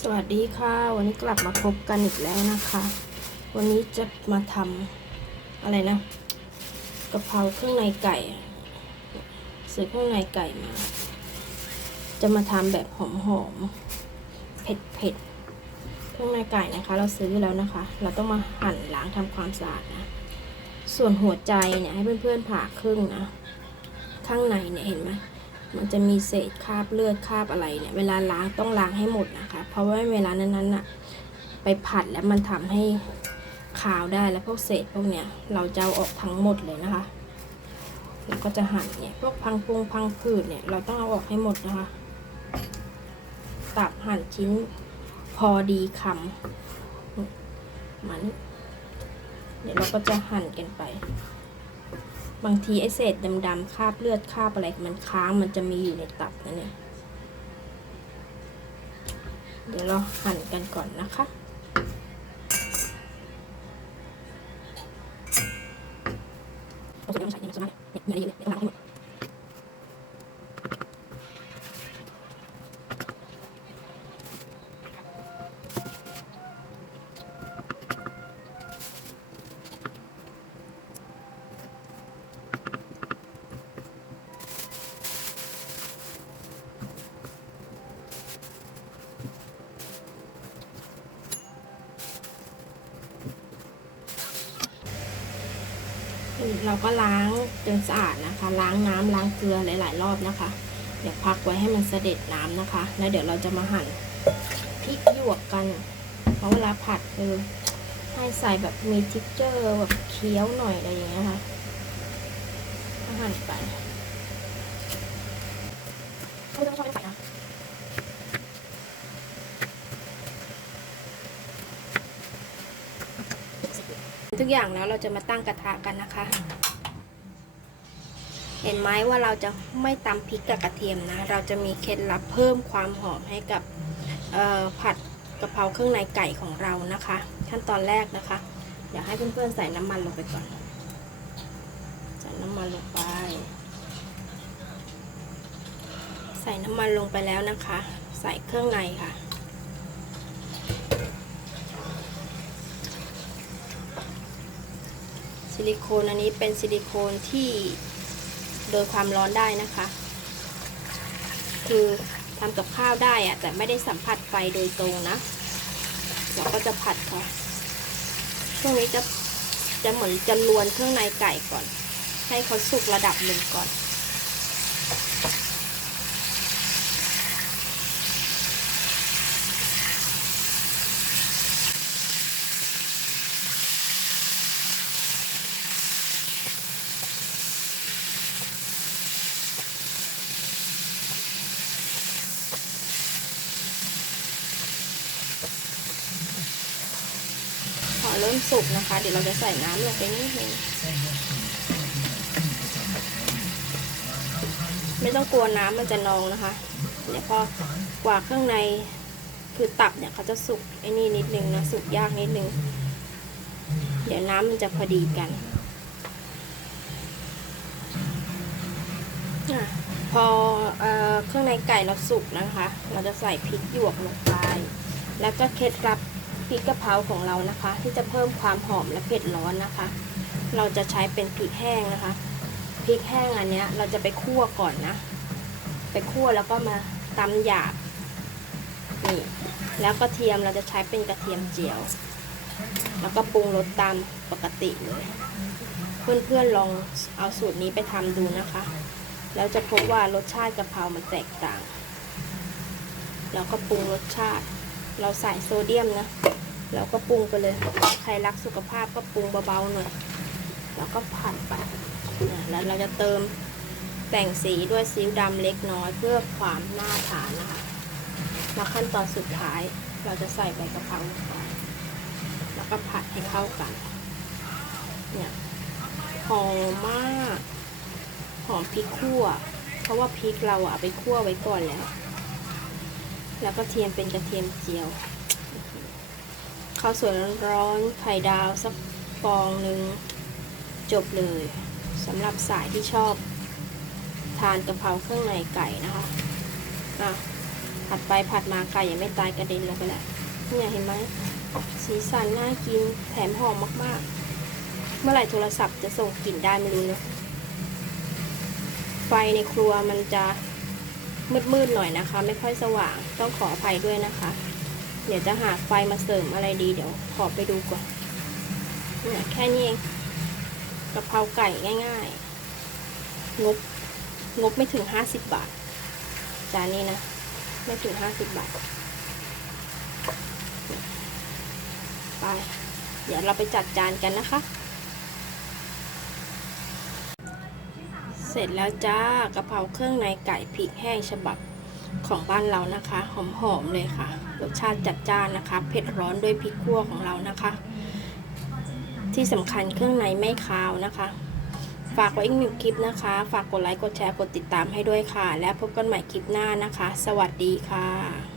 สวัสดีค่ะ วันนี้กลับมาพบกันอีกแล้วนะคะ วันนี้จะมาทำอะไรนะกะเพราเครื่องในไก่ซื้อเครื่องในไก่มา จะมาทำแบบหอมๆเผ็ดๆเครื่องในไก่นะคะ เราซื้อแล้วนะคะ เราต้องมาหั่นล้างทำความสะอาดนะส่วนหัวใจเนี่ยให้เพื่อนๆผ่าครึ่งนะข้างในเนี่ยเห็นไหม มันจะมีเศษคราบเลือดคราบอะไรเนี่ยเวลาล้างต้องล้างให้หมดนะคะ เพราะว่าเวลานั้นๆน่ะไปผัดแล้วมันทำให้ขาวได้แล้วพวกเศษพวกเนี้ยเราจะเอาออกทั้งหมดเลยนะคะแล้วก็จะหั่นเนี่ยพวกพังพุงพังผืดเนี่ยเราต้องเอาออกให้หมดนะคะ ตับหั่นชิ้นพอดีคำมัน เดี๋ยวเราก็จะหั่นกันไป บางทีไอเศษดำๆคราบเลือดคราบอะไรมันค้างมันจะมีอยู่ในตับนั่นเองเดี๋ยวเราหั่นกันก่อนนะคะเอาส่วนที่าใส่เนี่ยส่วนมากเนี่ยเนี่ยเยอะๆเลยเอาล้างให้หมด เราก็ล้างจนสะอาดนะคะ ล้างน้ำล้างเกลือหลาย ๆ รอบนะคะ เดี๋ยวพักไว้ให้มันเสด็จน้ำนะคะ แล้วเดี๋ยวเราจะมาหั่นพริกหยวกกัน เพราะเวลาผัดคือให้ใส่แบบมีทิกเจอร์แบบเคี้ยวหน่อยอะไรอย่างเงี้ยค่ะก็หั่นไปไม่ต้องชอบไม่ใส่นะ ทุกอย่างแล้วเราจะมาตั้งกระทะกันนะคะ เห็นไหมว่าเราจะไม่ตำพริกกับกระเทียมนะ เราจะมีเคล็ดลับเพิ่มความหอมให้กับผัดกะเพราเครื่องในไก่ของเรานะคะ ขั้นตอนแรกนะคะ อยากให้เพื่อนๆใส่น้ำมันลงไปก่อน ใส่น้ำมันลงไป ใส่น้ำมันลงไปแล้วนะคะ ใส่เครื่องในค่ะ ซิ ลิโคนอันนี้เป็นซิลิโคนที่โดยความร้อนได้นะคะ คือทำกับข้าวได้อะแต่ไม่ได้สัมผัสไฟโดยตรงนะ เราก็จะผัดค่ะช่วงนี้จะจะเหมือนจะลวนเครื่องในไก่ก่อน ให้เขาสุกระดับหนึ่งก่อน เริ่มสุกนะคะ เดี๋ยวเราจะใส่น้ำลงไปนิดนึงไม่ต้องกลัวน้ำมันจะนองนะคะเดี๋ยวพอกว่าเครื่องในคือตับเนี่ยเขาจะสุกไอ้นี่นิดนึงนะสุกยากนิดนึง เดี๋ยวน้ำมันจะพอดีกันพอเอเครื่องในไก่เราสุกนะคะ เราจะใส่พริกหยวกลงไป แล้วก็เคล็ดลับ พริกกะเพราของเรานะคะ ที่จะเพิ่มความหอมและเผ็ดร้อนนะคะ เราจะใช้เป็นพริกแห้งนะคะพริกแห้งอันนี้เราจะไปคั่วก่อนนะ ไปคั่วแล้วก็มาตำหยาบนี่แล้วกระเทียมเราจะใช้เป็นกระเทียมเจียว แล้วก็ปรุงรสตามปกติเลยเพื่อนๆลองเอาสูตรนี้ไปทำดูนะคะ แล้วจะพบว่ารสชาติกะเพรามันแตกต่าง แล้วก็ปรุงรสชาติ เราใส่โซเดียมนะเราก็ปรุงไปเลย ใครรักสุขภาพก็ปรุงเบาๆหน่อย แล้วก็ผัดไปแล้วเราจะเติมแต่งสีด้วยซีอิ๊วดำเล็กน้อยเพื่อความน่าทานนะคะแล้วขั้นตอนสุดท้ายเราจะใส่ใบกะเพราลงไปแล้วก็ผัดให้เข้ากัน เนี่ยหอมมาก หอมพริกคั่ว เพราะว่าพริกเราอะเอาไปคั่วไว้ก่อนแล้ว แล้วก็เทียมเป็นกระเทียมเจียวข้าวสวยร้อนๆไข่ดาวสักฟองหนึ่งจบเลยสำหรับสายที่ชอบ ทานกะเพราเครื่องในไก่นะคะอะผัดไปผัดมาไก่ยังไม่ตายกระเด็นลงไปแล้วเนี่ยเห็นไหมสีสันน่ากินแถมหอมมากๆ เมื่อไหร่โทรศัพท์จะส่งกลิ่นได้ไม่รู้นะไฟในครัวมันจะ มืดๆหน่อยนะคะ ไม่ค่อยสว่างต้องขออภัยด้วยนะคะ เดี๋ยวจะหาไฟมาเสริมอะไรดีเดี๋ยวขอไปดูก่อนเนี่ยแค่นี้เองกะเพราไก่ง่ายๆ งบงบไม่ถึงห้าสิบบาท จานนี้นะ ไม่ถึงห้าสิบบาท ไป เดี๋ยวเราไปจัดจานกันนะคะ เสร็จแล้วจ้ากะเพราเครื่องในไก่พริกแห้งฉบับของบ้านเรานะคะ หอมๆเลยค่ะ รสชาติจัดจ้านนะคะ เผ็ดร้อนด้วยพริกขั่วของเรานะคะ ที่สำคัญเครื่องในไม่คาวนะคะ ฝากไว้อีกหนึ่งคลิปนะคะ ฝากกดไลค์กดแชร์กดติดตามให้ด้วยค่ะ และพบกันใหม่คลิปหน้านะคะ สวัสดีค่ะ